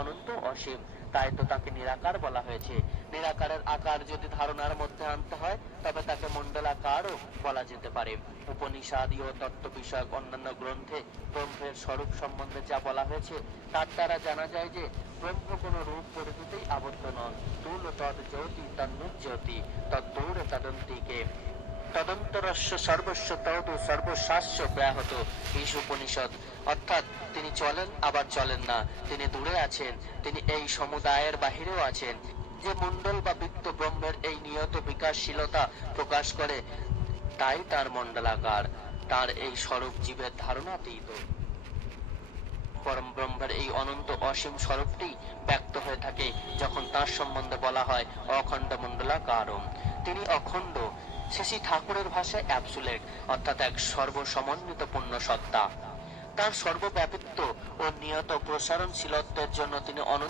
অনন্ত অসীম, তাই তো তাকে নিরাকার বলা হয়েছে। নিরাকারের আকার যদি ধারণার মধ্যে আনতে হয় তবে তাকে মণ্ডলাকারও বলা যেতে পারে। উপনিষদ ও তত্ত্ব বিষয়ক অন্যান্য গ্রন্থে ব্রহ্মের স্বরূপ সম্বন্ধে যা বলা হয়েছে তার দ্বারা জানা যায় যে ব্রহ্ম কোনো রূপ পরিধিতেই আবদ্ধ নন। স্থূল তদ জ্যোতি তন্নুজ্যোতি তদ্দূরে তদন্তিকে তদন্তরস্য সর্বস্ব তদ সর্বশাস্য ব্যাহত। এই উপনিষদ অর্থাৎ তিনি চলেন আবার চলেন না, তিনি দূরে আছেন, তিনি এই সমুদায়ের বাহিরেও আছেন। যে মণ্ডল বা বৃত্ত ব্রহ্মের এই নিয়ত বিকাশশীলতা প্রকাশ করে তাই তার মণ্ডলাকার। তার এই স্বরূপ জীবের ধারণাতীত। পরম ব্রহ্মের এই অনন্ত অসীম স্বরূপটি ব্যক্ত হয়ে থাকে যখন তার সম্বন্ধে বলা হয় অখণ্ড মণ্ডলাকারম। তিনি অখণ্ড, শ্রী ঠাকুরের ভাষায় অ্যাবসুলেট, অর্থাৎ এক সর্বসমন্বিত পূর্ণ সত্তা। তার সর্বব্যাপিত্ব ও নিয়ত প্রসারণশীলত্বের জন্য তিনি অনন্ত